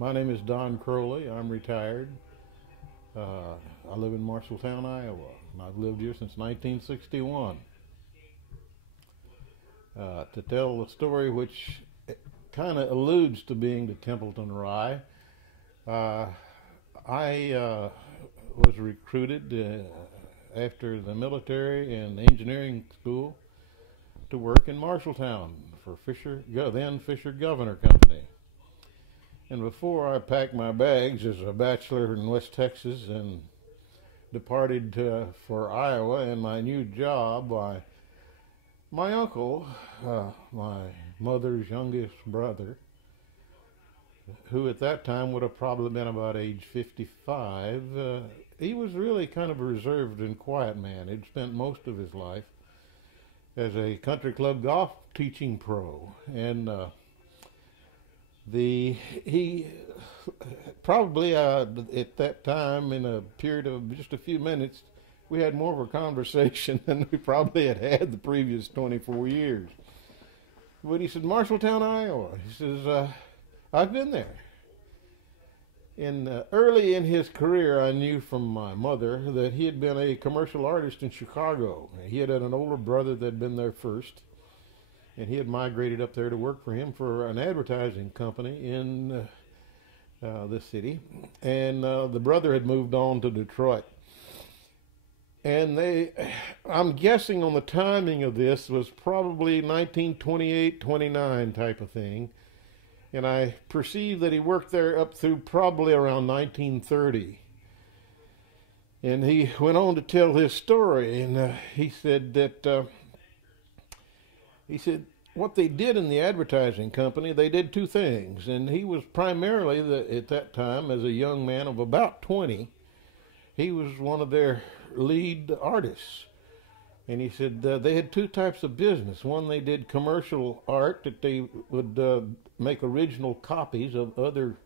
My name is Don Crowley. I'm retired. I live in Marshalltown, Iowa, and I've lived here since 1961. To tell the story, which kind of alludes to being the Templeton Rye, uh, I was recruited after the military and engineering school to work in Marshalltown for then Fisher Governor Company. And before I packed my bags as a bachelor in West Texas and departed for Iowa and my new job, my uncle, my mother's youngest brother, who at that time would have probably been about age 55, he was really kind of a reserved and quiet man. He'd spent most of his life as a country club golf teaching pro, and he probably at that time, in a period of just a few minutes, we had more of a conversation than we probably had the previous 24 years. But he said, Marshalltown, Iowa. He says, I've been there. Early in his career, I knew from my mother that he had been a commercial artist in Chicago. He had an older brother that had been there first, and he had migrated up there to work for him for an advertising company in the city. And the brother had moved on to Detroit. And I'm guessing on the timing of this was probably 1928, 29 type of thing. And I perceive that he worked there up through probably around 1930. And he went on to tell his story, and he said that what they did in the advertising company, they did two things. And he was primarily, at that time, as a young man of about 20, he was one of their lead artists. And he said they had two types of business. One, they did commercial art, that they would make original copies of other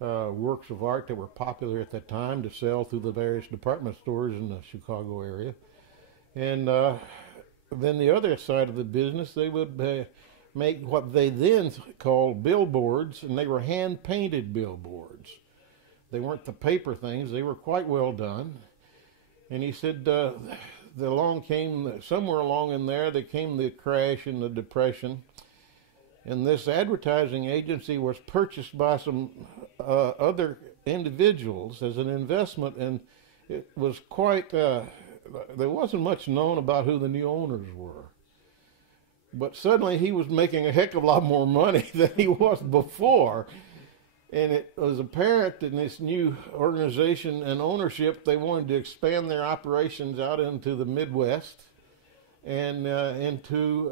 works of art that were popular at that time to sell through the various department stores in the Chicago area. And then the other side of the business, they would make what they then called billboards, and they were hand-painted billboards. They weren't the paper things. They were quite well done. And he said somewhere along in there came the crash and the depression. And this advertising agency was purchased by some other individuals as an investment, and it was quite, there wasn't much known about who the new owners were. But suddenly he was making a heck of a lot more money than he was before. And it was apparent in this new organization and ownership, they wanted to expand their operations out into the Midwest and into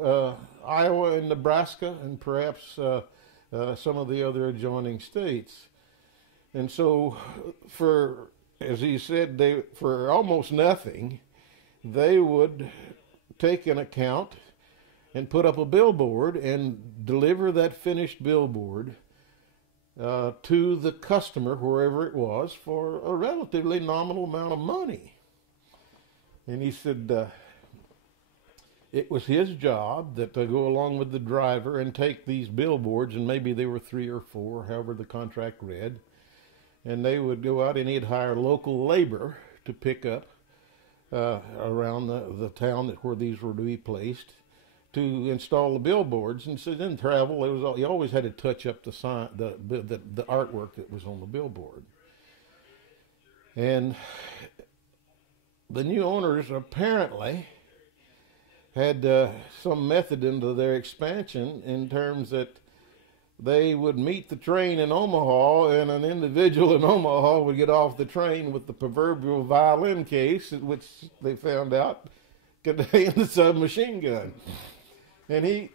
Iowa and Nebraska and perhaps some of the other adjoining states. And so as he said, for almost nothing, they would take an account and put up a billboard and deliver that finished billboard to the customer, wherever it was, for a relatively nominal amount of money. And he said it was his job to go along with the driver and take these billboards, and maybe they were 3 or 4, however the contract read, and they would go out and he'd hire local labor to pick up around the town where these were to be placed, to install the billboards. And so then travel, you always had to touch up the sign, the artwork that was on the billboard. And the new owners apparently had some method into their expansion, in terms that they would meet the train in Omaha, and an individual in Omaha would get off the train with the proverbial violin case, which they found out contained the submachine gun. And he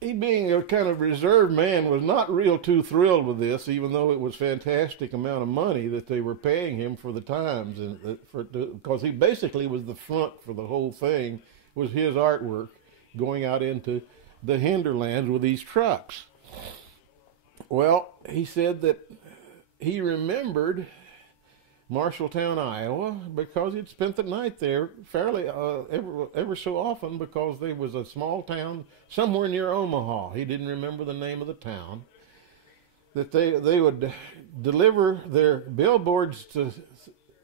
being a kind of reserved man, was not real too thrilled with this, even though it was fantastic amount of money that they were paying him for the times, and because he basically was the front for the whole thing, was his artwork going out into the hinterlands with these trucks. Well, he said that he remembered Marshalltown, Iowa, because he'd spent the night there fairly ever so often, because there was a small town somewhere near Omaha. He didn't remember the name of the town. that they would deliver their billboards to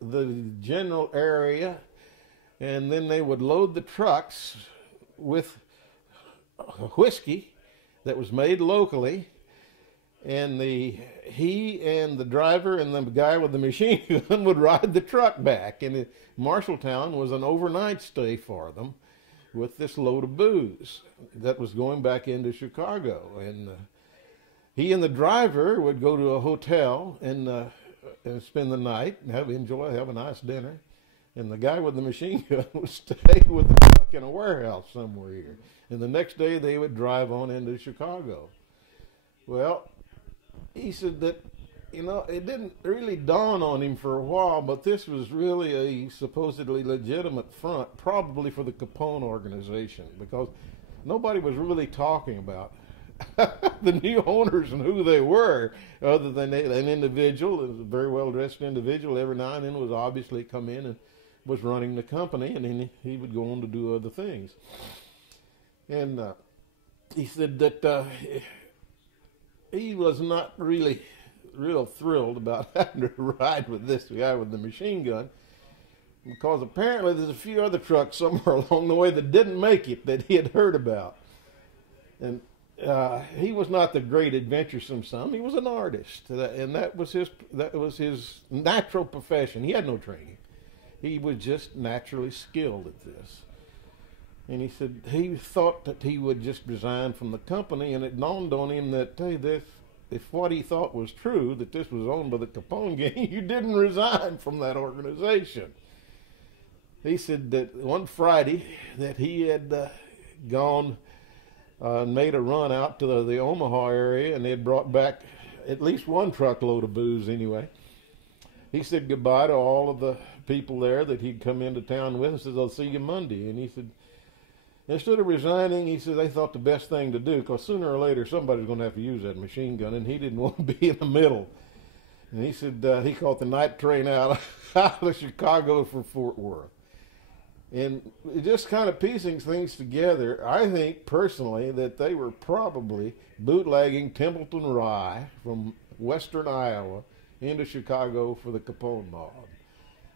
the general area, and then they would load the trucks with whiskey that was made locally, and he and the driver and the guy with the machine gun would ride the truck back. And Marshalltown was an overnight stay for them with this load of booze that was going back into Chicago. And he and the driver would go to a hotel and spend the night and have a nice dinner. And the guy with the machine gun would stay with the truck in a warehouse somewhere here. And the next day they would drive on into Chicago. Well, he said that, it didn't really dawn on him for a while, but this was really a supposedly legitimate front, probably for the Capone organization, because nobody was really talking about the new owners and who they were, other than an individual, a very well-dressed individual, every now and then was obviously come in and was running the company, and then he would go on to do other things. And he said that he was not really real thrilled about having to ride with this guy with the machine gun, because apparently there's a few other trucks somewhere along the way that didn't make it that he had heard about. And he was not the great adventuresome son. He was an artist, and that was his natural profession. He had no training. He was just naturally skilled at this. And he said he thought that he would just resign from the company, and it dawned on him that, hey, if what he thought was true, that this was owned by the Capone gang, you didn't resign from that organization. He said that one Friday that he had gone and made a run out to the Omaha area, and they had brought back at least one truckload of booze anyway. He said goodbye to all of the people there that he'd come into town with, and says, I'll see you Monday. And he said, instead of resigning, he said they thought the best thing to do, because sooner or later somebody's going to have to use that machine gun, and he didn't want to be in the middle. And he said he caught the night train out of Chicago for Fort Worth. And just kind of piecing things together, I think personally that they were probably bootlegging Templeton Rye from western Iowa into Chicago for the Capone mob.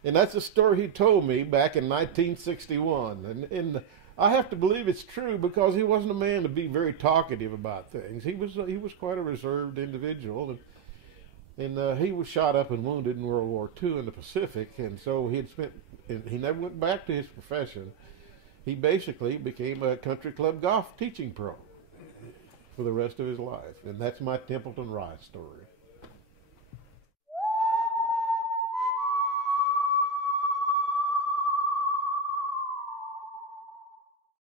And that's a story he told me back in 1961. And I have to believe it's true, because he wasn't a man to be very talkative about things. He was quite a reserved individual, and he was shot up and wounded in World War II in the Pacific, and so he never went back to his profession. He basically became a country club golf teaching pro for the rest of his life, and that's my Templeton Rye story.